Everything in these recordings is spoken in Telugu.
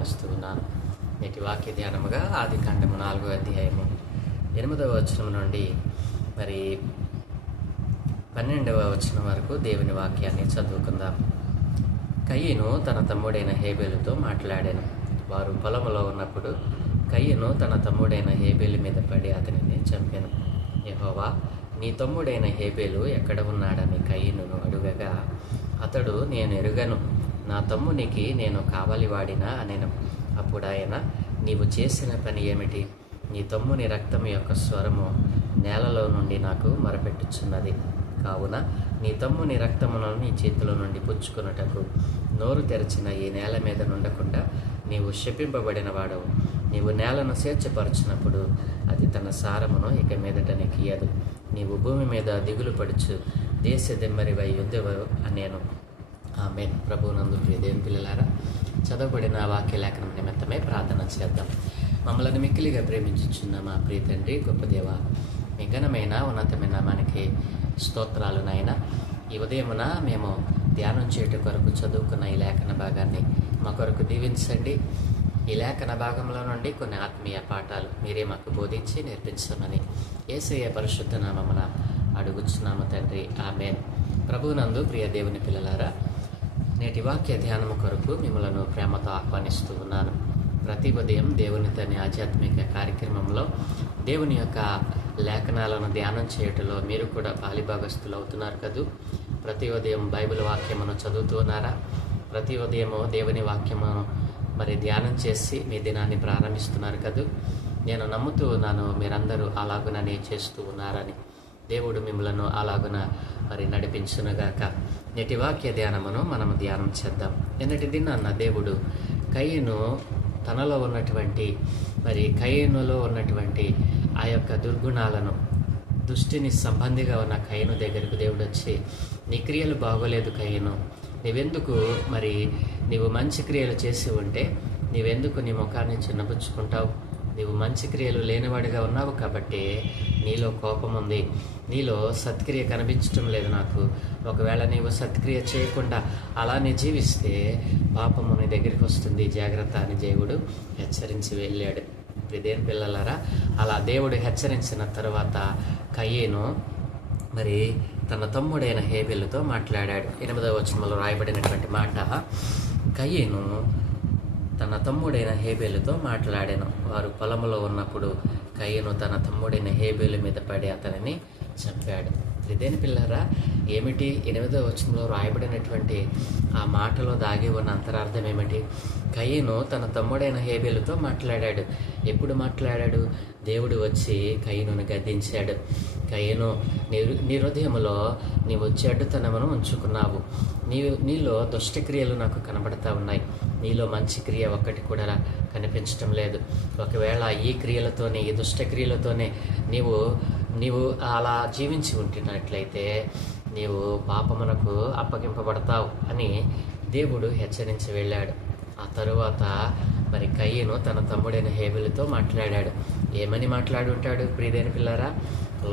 ఆహ్వానిస్తూ ఉన్నాను. నేటి వాక్య ధ్యానముగా ఆదికాండము 4వ అధ్యాయము 8వ వచనం నుండి మరి 12వ వచనం వరకు దేవుని వాక్యాన్ని చదువుకుందాం. కయీను తన తమ్ముడైన హేబేలుతో మాట్లాడాను. వారు పొలములో ఉన్నప్పుడు కయీను తన తమ్ముడైన హేబేలు మీద పడి అతనిని చంపాను. యెహోవా, నీ తమ్ముడైన హేబేలు ఎక్కడ ఉన్నాడని కయీనును అడుగగా అతడు, నేను ఎరుగను, నా తమ్మునికి నేను కావలివాడినా అనెను. అప్పుడు ఆయన, నీవు చేసిన పని ఏమిటి? నీ తమ్ముని రక్తం యొక్క స్వరము నేలలో నుండి నాకు మొరపెట్టుచున్నది. కావున నీ తమ్ముని రక్తమును నీ చేతిలో నుండి పుచ్చుకొనుటకు నోరు తెరచిన ఈ నేల మీద నుండకుండా నీవు శపింపబడిన వాడవు. నీవు నేలను స్వేచ్ఛపరచినప్పుడు అది తన సారమును ఇక మీదట నీకియ్యదు. నీవు భూమి మీద దిగులు పడుచు దేశ దెమ్మరివై యుద్ధవు అనేను. ఆమేన్. ప్రభువునందు ప్రియ దేవుని పిల్లలారా, చదవబడిన వాక్య లేఖనం నిమిత్తమే ప్రార్థన చేద్దాం. మమ్మల్ని మిక్కిలిగా ప్రేమించుచున్న మా ప్రియ తండ్రి, గొప్ప దేవ, మీ ఘనమైన ఉన్నతమైన నామానికి స్తోత్రాలు నాయన. ఈ ఉదయమున మేము ధ్యానం చేయటం కొరకు చదువుకున్న ఈ లేఖన భాగాన్ని మా కొరకు దీవించండి. ఈ లేఖన భాగంలో నుండి కొన్ని ఆత్మీయ పాఠాలు మీరే మాకు బోధించి నేర్పించమని యేసయ్య పరిశుద్ధ నామమున అడుగుచున్నాము తండ్రి. ఆమేన్. ప్రభువునందు ప్రియ దేవుని పిల్లలారా, నేటి వాక్య ధ్యానము కొరకు మిమ్మలను ప్రేమతో ఆహ్వానిస్తూ ఉన్నాను. ప్రతి ఉదయం దేవుని తన ఆధ్యాత్మిక కార్యక్రమంలో దేవుని యొక్క లేఖనాలను ధ్యానం చేయటంలో మీరు కూడా పాలిభాగస్తులు అవుతున్నారు కదూ. ప్రతి ఉదయం బైబిల్ వాక్యమును చదువుతూ ఉన్నారా? ప్రతి ఉదయము దేవుని వాక్యమును మరి ధ్యానం చేసి మీ దినాన్ని ప్రారంభిస్తున్నారు కదూ. నేను నమ్ముతూ ఉన్నాను మీరందరూ అలాగుననే చేస్తూ ఉన్నారని. దేవుడు మిమ్మలను అలాగున మరి నడిపించునుగాక. నేటి వాక్య ధ్యానమును మనం ధ్యానం చేద్దాం. నిన్నటి దినాన్న దేవుడు కయీను తనలో ఉన్నటువంటి కయీనులో ఉన్నటువంటి ఆ యొక్క దుర్గుణాలను, దుష్టిని సంబంధిగా ఉన్న కయీను దగ్గరకు దేవుడు వచ్చి, నీ క్రియలు బాగోలేదు కయీను, నీవు మంచి క్రియలు చేసి ఉంటే నీవెందుకు నీ ముఖాన్ని చిన్నపుచ్చుకుంటావు? నీవు మంచి క్రియలు లేనివాడిగా ఉన్నావు కాబట్టి నీలో కోపం ఉంది, నీలో సత్క్రియ కనిపించటం లేదు నాకు. ఒకవేళ నీవు సత్క్రియ చేయకుండా అలానే జీవిస్తే పాపము నీ దగ్గరికి వస్తుంది, జాగ్రత్త అని దేవుడు హెచ్చరించి వెళ్ళాడు. ఇదేం పిల్లలారా, అలా దేవుడు హెచ్చరించిన తర్వాత కయీను తన తమ్ముడైన హేబేలుతో మాట్లాడాడు. 8వ వచనంలో రాయబడినటువంటి మాట, కయీను తన తమ్ముడైన హేబేలుతో మాట్లాడాను. వారు పొలములో ఉన్నప్పుడు కయీను తన తమ్ముడైన హేబేలు మీద పడి అతనిని చంపాడు. ఇదేని పిల్లరా, ఏమిటి 8వ వచనంలో రాయబడినటువంటి ఆ మాటలో దాగి ఉన్న అంతరార్థం ఏమిటి? కయీను తన తమ్ముడైన హేబేలుతో మాట్లాడాడు. ఎప్పుడు మాట్లాడాడు? దేవుడు వచ్చి కయీనును గద్దించాడు. కయీను, నీ హృదయంలో నీవు చెడ్డతనమును ఉంచుకున్నావు, నీలో దుష్టక్రియలు నాకు కనబడతా ఉన్నాయి, నీలో మంచి క్రియ ఒక్కటి కూడా కనిపించటం లేదు. ఒకవేళ ఈ క్రియలతోనే, ఈ దుష్టక్రియలతోనే నీవు అలా జీవించి ఉంటున్నట్లయితే నీవు పాపమునకు అప్పగింపబడతావు అని దేవుడు హెచ్చరించి వెళ్ళాడు. ఆ తరువాత కయీను తన తమ్ముడైన హేబేలుతో మాట్లాడాడు. ఏమని మాట్లాడుంటాడు ప్రియదైన పిల్లరా?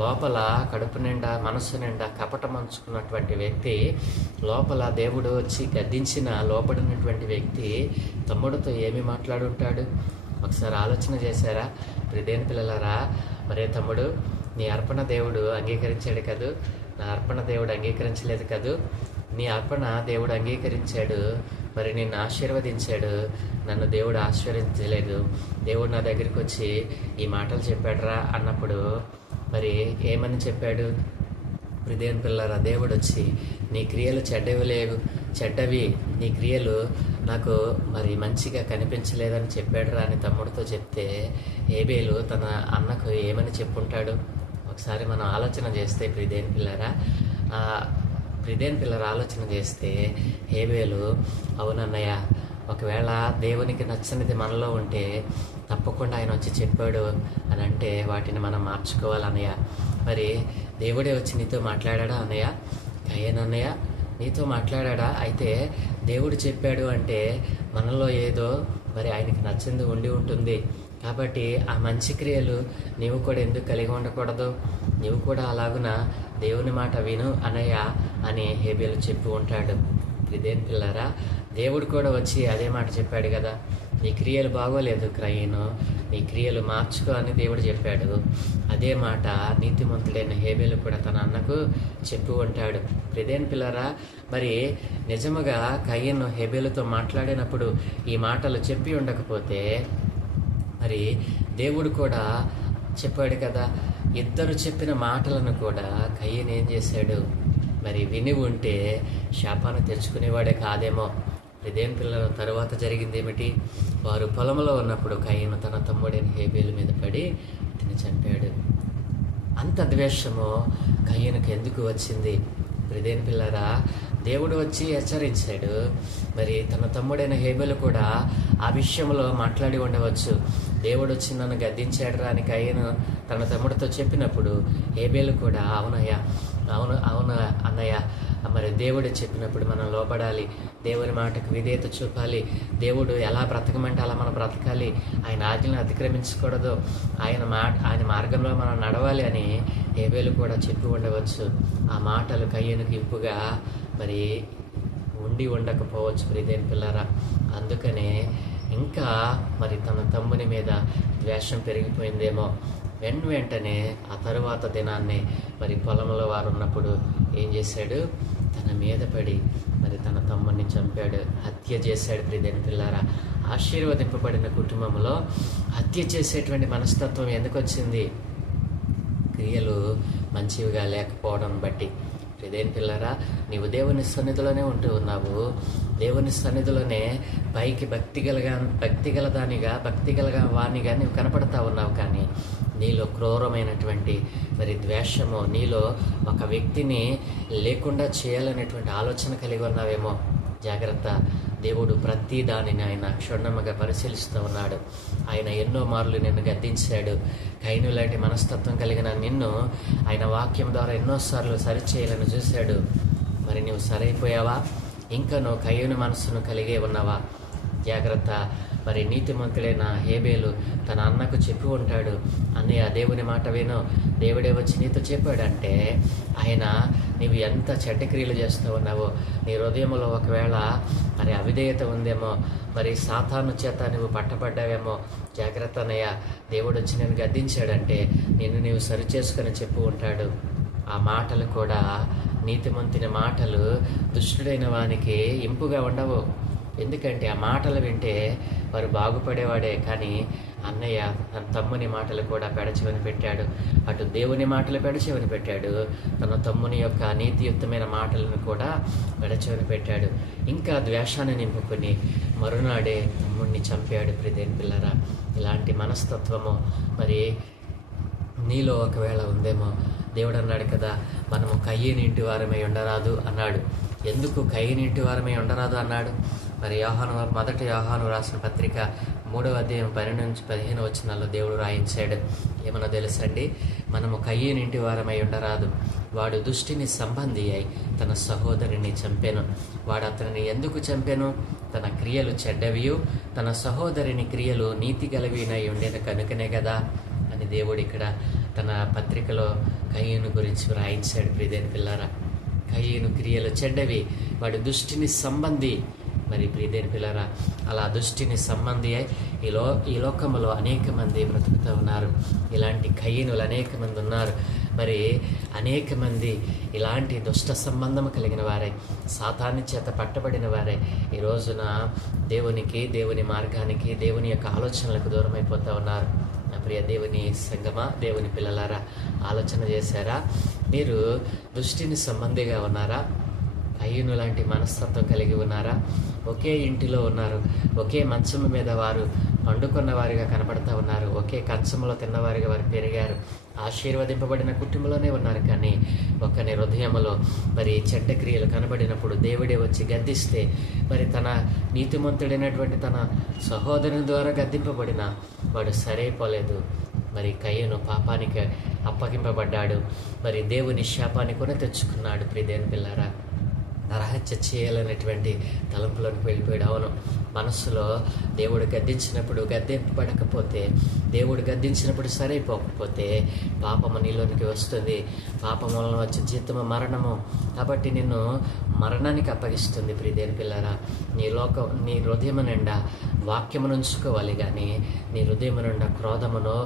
లోపల కడుపు నిండా, మనస్సు నిండా కపటం అంచుకున్నటువంటి వ్యక్తి, లోపల దేవుడు వచ్చి గద్దించిన లోపడినటువంటి వ్యక్తి తమ్ముడితో ఏమి మాట్లాడుంటాడు? ఒకసారి ఆలోచన చేశారా ప్రియదైన పిల్లలారా? తమ్ముడు, నీ అర్పణ దేవుడు అంగీకరించాడు కదూ, నా అర్పణ దేవుడు అంగీకరించలేదు కదూ. నీ అర్పణ దేవుడు అంగీకరించాడు, నిన్ను ఆశీర్వదించాడు, నన్ను దేవుడు ఆశీర్వదించలేదు. దేవుడు నా దగ్గరికి వచ్చి ఈ మాటలు చెప్పాడురా అన్నప్పుడు ఏమని చెప్పాడు? హృదయం పిల్లరా, దేవుడు వచ్చి నీ క్రియలు చెడ్డవి, నీ క్రియలు నాకు మంచిగా కనిపించలేదని చెప్పాడురా అని తమ్ముడితో చెప్తే హేబేలు తన అన్నకు ఏమని చెప్పుంటాడు? ఒకసారి మనం ఆలోచన చేస్తే ప్రియదేని పిల్లరా ఆలోచన చేస్తే హేబేలు, అవునన్నయ్య, ఒకవేళ దేవునికి నచ్చనిది మనలో ఉంటే తప్పకుండా ఆయన వచ్చి చెప్పాడు అని అంటే వాటిని మనం మార్చుకోవాలన్నయ్య. దేవుడే వచ్చి నీతో మాట్లాడా అన్నయ్య? కయ్యనన్నయ్య నీతో మాట్లాడా? అయితే దేవుడు చెప్పాడు అంటే మనలో ఏదో ఆయనకి నచ్చింది ఉండి ఉంటుంది. కాబట్టి ఆ మంచి క్రియలు నీవు కూడా ఎందుకు కలిగి ఉండకూడదు? నీవు కూడా అలాగున దేవుని మాట విను అన్నయ్య అని హేబేలు చెప్పి ఉంటాడు. ఇదేం పిల్లరా, దేవుడు కూడా వచ్చి అదే మాట చెప్పాడు కదా. నీ క్రియలు బాగోలేదు కయీను, నీ క్రియలు మార్చుకో అని దేవుడు చెప్పాడు. అదే మాట నీతిమంతుడైన హేబేలు కూడా తన అన్నకు చెప్పి ఉంటాడు. ప్రియదేని పిల్లరా, మరి నిజముగా కయీను హేబేలుతో మాట్లాడినప్పుడు ఈ మాటలు చెప్పి ఉండకపోతే మరి దేవుడు కూడా చెప్పాడు కదా, ఇద్దరు చెప్పిన మాటలను కూడా కయీను ఏం చేశాడు, మరి విని ఉంటే శాపాన్ని తెచ్చుకునేవాడే కాదేమో. ఇదేం పిల్లల తరువాత జరిగింది ఏమిటి? వారు పొలంలో ఉన్నప్పుడు కయీను తన తమ్ముడైన హేబేలు మీద పడి అతన్ని చంపాడు. అంత ద్వేషము కయీనుకు ఎందుకు వచ్చింది? ఇదేం పిల్లరా, దేవుడు వచ్చి హెచ్చరించాడు. మరి తన తమ్ముడైన హేబేలు కూడా ఆ విషయంలో మాట్లాడి ఉండవచ్చు. దేవుడు వచ్చి నన్ను గద్దించాడు అని కయీను తన తమ్ముడితో చెప్పినప్పుడు హేబేలు కూడా అవునయ్యా, అవును అన్నయ్య, మరి దేవుడు చెప్పినప్పుడు మనం లోపడాలి, దేవుని మాటకు విధేయత చూపాలి, దేవుడు ఎలా బ్రతకమంటే అలా మనం బ్రతకాలి, ఆయన ఆజ్ఞలను అతిక్రమించకూడదు, ఆయన మార్గంలో మనం నడవాలి అని హేబేలు కూడా చెప్పి ఉండవచ్చు. ఆ మాటలు కయ్యనుకు ఇంపుగా మరి ఉండి ఉండకపోవచ్చు ప్రియదేని పిల్లరా. అందుకనే ఇంకా మరి తన తమ్ముని మీద ద్వేషం పెరిగిపోయిందేమో. వెంటనే ఆ తరువాత దినాన్ని మరి పొలంలో వారు ఉన్నప్పుడు ఏం చేశాడు, తన మీద పడి మరి తన తమ్ముడిని చంపాడు, హత్య చేశాడు. ప్రియదేని పిల్లారా, ఆశీర్వదింపబడిన కుటుంబంలో హత్య చేసేటువంటి మనస్తత్వం ఎందుకు వచ్చింది? క్రియలు మంచివిగా లేకపోవడం బట్టి. ప్రియదేని పిల్లారా, నీవు దేవుని సన్నిధిలోనే ఉంటూ ఉన్నావు, దేవుని సన్నిధిలోనే పైకి భక్తిగల వాణిగా నీవు కనపడతా ఉన్నావు. కానీ నీలో క్రూరమైనటువంటి మరి ద్వేషము, నీలో ఒక వ్యక్తిని లేకుండా చేయాలనేటువంటి ఆలోచన కలిగి ఉన్నావేమో. జాగ్రత్త, దేవుడు ప్రతి దానిని ఆయన క్షుణ్ణముగా పరిశీలిస్తూ ఉన్నాడు. ఆయన ఎన్నో మార్లు నిన్ను గద్దించాడు. కయీను లాంటి మనస్తత్వం కలిగిన నిన్ను ఆయన వాక్యం ద్వారా ఎన్నోసార్లు సరిచేయాలని చూశాడు. మరి నువ్వు సరైపోయావా? ఇంకా నువ్వు కయీను మనస్సును కలిగే ఉన్నావా? జాగ్రత్త. మరి నీతిమంతుడైన హేబేలు తన అన్నకు చెప్పి ఉంటాడు, అన్నయ్య దేవుని మాట విను, దేవుడే వచ్చి నీతో చెప్పాడంటే ఆయన నీవు ఎంత చెడ్డ క్రియలు చేస్తూ ఉన్నావో, నీ హృదయంలో ఒకవేళ మరి అవిధేయత ఉందేమో, మరి సాతాను చేత నువ్వు పట్టబడ్డావేమో. జాగ్రత్త అన్నయ్య, దేవుడు వచ్చి నేను గద్దించాడంటే నీవు సరిచేసుకొని చెప్పు ఉంటాడు. ఆ మాటలు కూడా నీతిమంతుని మాటలు దుష్టుడైన వానికి ఇంపుగా ఉండవు. ఎందుకంటే ఆ మాటలు వింటే వారు బాగుపడేవాడే. కానీ అన్నయ్య తన తమ్ముని మాటలు కూడా పెడచెవిని పెట్టాడు. అటు దేవుని మాటలు పెడచెవిని పెట్టాడు, తన తమ్ముని యొక్క నీతియుక్తమైన మాటలను కూడా పెడచెవిని పెట్టాడు. ఇంకా ద్వేషాన్ని నింపుకొని మరునాడే తమ్ముడిని చంపాడు. ప్రియదేని పిల్లరా, ఇలాంటి మనస్తత్వము మరి నీలో ఒకవేళ ఉందేమో. దేవుడు అన్నాడు కదా, మనము కయ్యని ఇంటి వారమై ఉండరాదు అన్నాడు. ఎందుకు కయ్యని ఇంటి వారమై ఉండరాదు అన్నాడు? మరి మొదటి యోహాను రాసిన పత్రిక 3వ అధ్యాయం 12-15 వచనాల్లో దేవుడు రాయించాడు. ఏమన్నా తెలుసండి? మనము కయ్యని ఇంటి వారమై ఉండరాదు. వాడు దుష్టిని సంబంధి అయి తన సహోదరిని చంపెను. వాడు అతనిని ఎందుకు చంపెను? తన క్రియలు చెడ్డవియు తన సహోదరిని క్రియలు నీతి గలవినై ఉండిన కనుకనే కదా అని దేవుడు ఇక్కడ తన పత్రికలో కయ్యను గురించి రాయించాడు. ప్రియదేని పిల్లారా, కయ్యను క్రియలు చెడ్డవి, వాడు దుష్టిని సంబంధి. మరి ప్రియదేని పిల్లారా, అలా దుష్టిని సంబంధి అయి ఈ లోకంలో అనేక మంది బ్రతుకుతూ ఉన్నారు. ఇలాంటి కయ్యనులు అనేక మంది ఉన్నారు. మరి అనేక మంది ఇలాంటి దుష్ట సంబంధం కలిగిన వారే, సాతాను చేత పట్టబడిన వారే ఈ రోజున దేవునికి, దేవుని మార్గానికి, దేవుని యొక్క ఆలోచనలకు దూరం అయిపోతూ ఉన్నారు. నా ప్రియ దేవుని సంగమా, దేవుని పిల్లలారా, ఆలోచన చేశారా? మీరు దుష్టిని సంబంధిగా ఉన్నారా? కయ్యను లాంటి మనస్తత్వం కలిగి ఉన్నారా? ఒకే ఇంటిలో ఉన్నారు, ఒకే మంచం మీద వారు పండుకున్న వారిగా కనబడతా ఉన్నారు, ఒకే కంచంలో తిన్నవారిగా వారు పెరిగారు, ఆశీర్వదింపబడిన కుటుంబంలోనే ఉన్నారు. కానీ ఒకని హృదయంలో మరి చెడ్డ క్రియలు కనబడినప్పుడు దేవుడే వచ్చి గద్దిస్తే మరి తన నీతిమంతుడైనటువంటి తన సహోదరుని ద్వారా గద్దింపబడిన వాడు సరైపోలేదు. మరి కయ్యను పాపానికి అప్పగింపబడ్డాడు. మరి దేవుని శాపాన్ని కొని తెచ్చుకున్నాడు. ప్రియదేని పిల్లారా, నరహత్య చేయాలనేటువంటి తలంపులోకి వెళ్ళిపోయాడు. అవును, మనస్సులో దేవుడు గద్దించినప్పుడు గద్దెంపబడకపోతే, దేవుడు గద్దించినప్పుడు సరైపోకపోతే పాపము నీలోనికి వస్తుంది. పాపం వలన వచ్చే జీతము మరణము. కాబట్టి నిన్ను మరణానికి అప్పగిస్తుంది. ప్రియదేని పిల్లరా, నీ హృదయం నిండా వాక్యమును ఉంచుకోవాలి, కానీ నీ హృదయం నిండా క్రోధమును,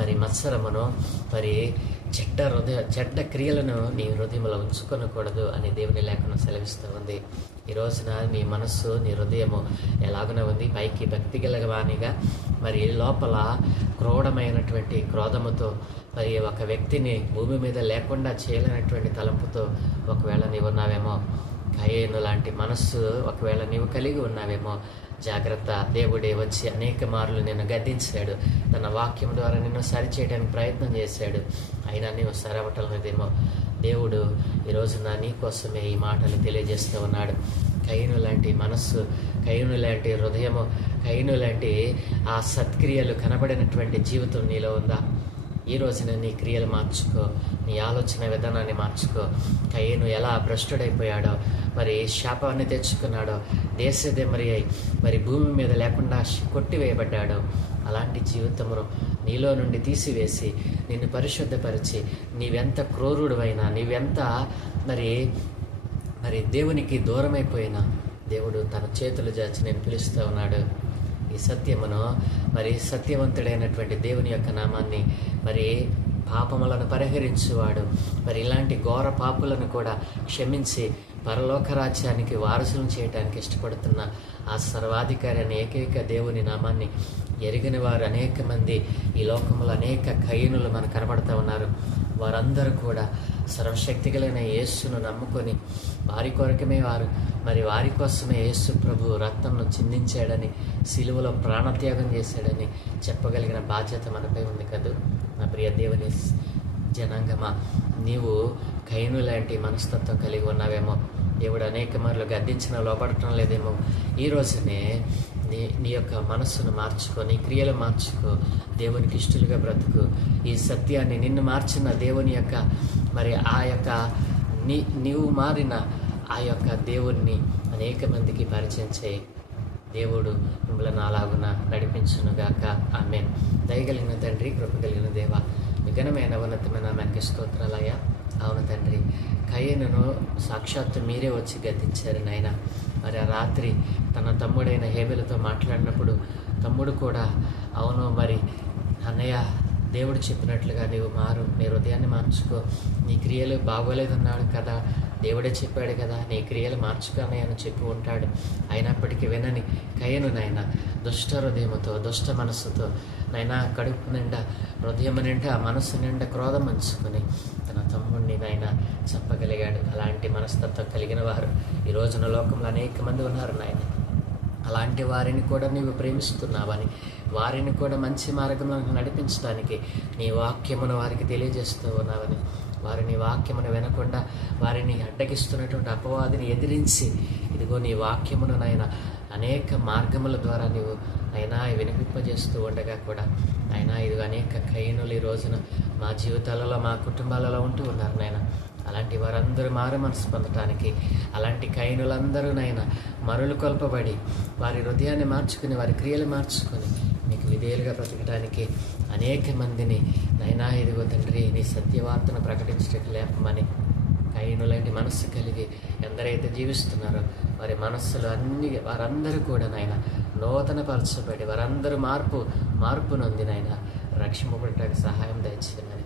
మరి మత్సరమును, మరి చెడ్డ క్రియలను నీ హృదయంలో ఉంచుకొనకూడదు అని దేవుని లేఖనం సెలవిస్తూ ఉంది. ఈ రోజున నీ మనస్సు, నీ హృదయము ఎలాగనే ఉంది? పైకి భక్తి గలవానిగా, మరి లోపల క్రూరమైనటువంటి క్రోధముతో, మరి ఒక వ్యక్తిని భూమి మీద లేకుండా చేయలేనటువంటి తలంపుతో ఒకవేళ నీవు ఉన్నావేమో, కయీను లాంటి మనస్సు ఒకవేళ నీవు కలిగి ఉన్నావేమో, జాగ్రత్త. దేవుడే వచ్చి అనేక మార్లు నిన్ను గద్దించాడు, తన వాక్యం ద్వారా నిన్ను సరిచేయడానికి ప్రయత్నం చేశాడు, అయినా నీవు సరవటం లేదేమో. దేవుడు ఈరోజున నీ కోసమే ఈ మాటలు తెలియజేస్తూ ఉన్నాడు. కయీను లాంటి మనస్సు, కయీను లాంటి హృదయము, కయీను లాంటి ఆ సత్క్రియలు కనబడినటువంటి జీవితం నీలో ఉందా? ఈ రోజున నీ క్రియలు మార్చుకో, నీ ఆలోచన విధానాన్ని మార్చుకో. కయీను ఎలా భ్రష్టుడైపోయాడో, మరి శాపాన్ని తెచ్చుకున్నాడో, దేశదెమరి అయి మరి భూమి మీద లేకుండా కొట్టివేయబడ్డాడో, అలాంటి జీవితమును నీలో నుండి తీసివేసి నిన్ను పరిశుద్ధపరిచి, నీవెంత క్రూరుడువైనా, నీవెంత మరి దేవునికి దూరమైపోయినా దేవుడు తన చేతులు జాచి నేను పిలుస్తూ ఉన్నాడు. ఈ సత్యమును, మరి సత్యవంతుడైనటువంటి దేవుని యొక్క నామాన్ని, మరి పాపములను పరిహరించువాడు, మరి ఇలాంటి ఘోర పాపులను కూడా క్షమించి పరలోక రాజ్యానికి వారసులను చేయడానికి ఇష్టపడుతున్న ఆ సర్వాధికారి అనే ఏకైక దేవుని నామాన్ని ఎరిగిన వారు అనేక మంది ఈ లోకంలో, అనేక కయీనులు మనకు కనబడుతూ ఉన్నారు. వారందరూ కూడా సర్వశక్తిగలైన యేసును నమ్ముకొని వారి కొరకమే వారి కోసమే యేసు ప్రభు రక్తంను చిందించాడని, సిలువలో ప్రాణత్యాగం చేశాడని చెప్పగలిగిన బాధ్యత మనపై ఉంది కదూ. నా ప్రియ దేవుని జనాంగమా, నీవు కయీను లాంటి మనస్తత్వం కలిగి ఉన్నావేమో, దేవుడు అనేక మార్లు గద్దించిన లోపడటం లేదేమో. ఈ రోజునే నీ యొక్క మనస్సును మార్చుకో, నీ క్రియలు మార్చుకో, దేవునికి ఇష్టలుగా బ్రతుకు. ఈ సత్యాన్ని, నిన్ను మార్చిన దేవుని యొక్క మరి ఆ యొక్క నీవు మారిన ఆ యొక్క దేవుణ్ణి అనేక మందికి పరిచయం చేయి. దేవుడు మిమ్మల్ని అలాగున నడిపించునుగాక. ఆమేన్. దయగలిగిన తండ్రి, కృపగలిగిన దేవ, ఘనమైన ఉన్నతమైన మనకి స్తోత్రాలయ్యా. అవును తండ్రి, కయీనును సాక్షాత్తు మీరే వచ్చి గద్దించారు నాయన. మరి ఆ రాత్రి తన తమ్ముడైన హేబెలుతో మాట్లాడినప్పుడు తమ్ముడు కూడా, అవును మరి అన్నయ్య, దేవుడు చెప్పినట్లుగా నీవు మారు, నీ హృదయాన్ని మార్చుకో, నీ క్రియలు బాగోలేదన్నాడు కదా, దేవుడే చెప్పాడు కదా, నీ క్రియలు మార్చుకొని అని చెప్పి ఉంటాడు. అయినప్పటికీ వినని కయీను నాయన దుష్ట హృదయముతో, దుష్ట మనస్సుతో నాయన కడుపు నిండా, హృదయం నిండా, మనస్సు నిండా క్రోధం ఉంచుకొని తన తమ్ముడిని నాయన చెప్పగలిగాడు. అలాంటి మనస్తత్వం కలిగిన వారు ఈ రోజున లోకంలో అనేక మంది ఉన్నారు నాయన. అలాంటి వారిని కూడా నీవు ప్రేమిస్తున్నావని, వారిని కూడా మంచి మార్గంలో నడిపించడానికి నీ వాక్యమును వారికి తెలియజేస్తూ ఉన్నావని, వారిని వాక్యమును వినకుండా వారిని అడ్డగిస్తున్నటువంటి అపవాదిని ఎదిరించి, ఇదిగో నీ వాక్యమును నాయన అనేక మార్గముల ద్వారా నీవు అయినా వినిపింపజేస్తూ ఉండగా కూడా అయినా ఇదిగో అనేక కయీనులు ఈ రోజున మా జీవితాలలో, మా కుటుంబాలలో ఉంటూ ఉన్నారు నాయన. అలాంటి వారందరూ మారు మనసు పొందటానికి, అలాంటి కయీనులందరూ నాయన మరులు కొల్పబడి వారి హృదయాన్ని మార్చుకుని, వారి క్రియలు మార్చుకొని నీకు విధేయులుగా బ్రతకడానికి అనేక మందిని నైనా ఇదిగో తండ్రి నీ సత్యవార్తను ప్రకటించడానికి లేపమని, కయీనులాంటి మనస్సు కలిగి ఎందరైతే జీవిస్తున్నారో వారి మనస్సులు వారందరూ కూడా నాయన నూతనపరచబడి వారందరూ మార్పు నొంది నాయన రక్షింపబడటానికి సహాయం దయచేయమని,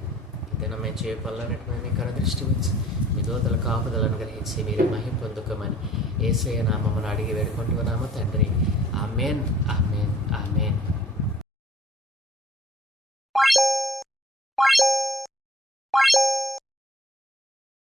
దినం మేము చేయపల్లనటువంటి మీ కనుదృష్టి ఉంచి మీ దూతల కాపుదలను గ్రహించి మీరే మహిమ పొందుకోమని యేసయ్య నామమును అడిగి వేడుకుంటున్నాము తండ్రి. ఆమేన్. ఆమేన్.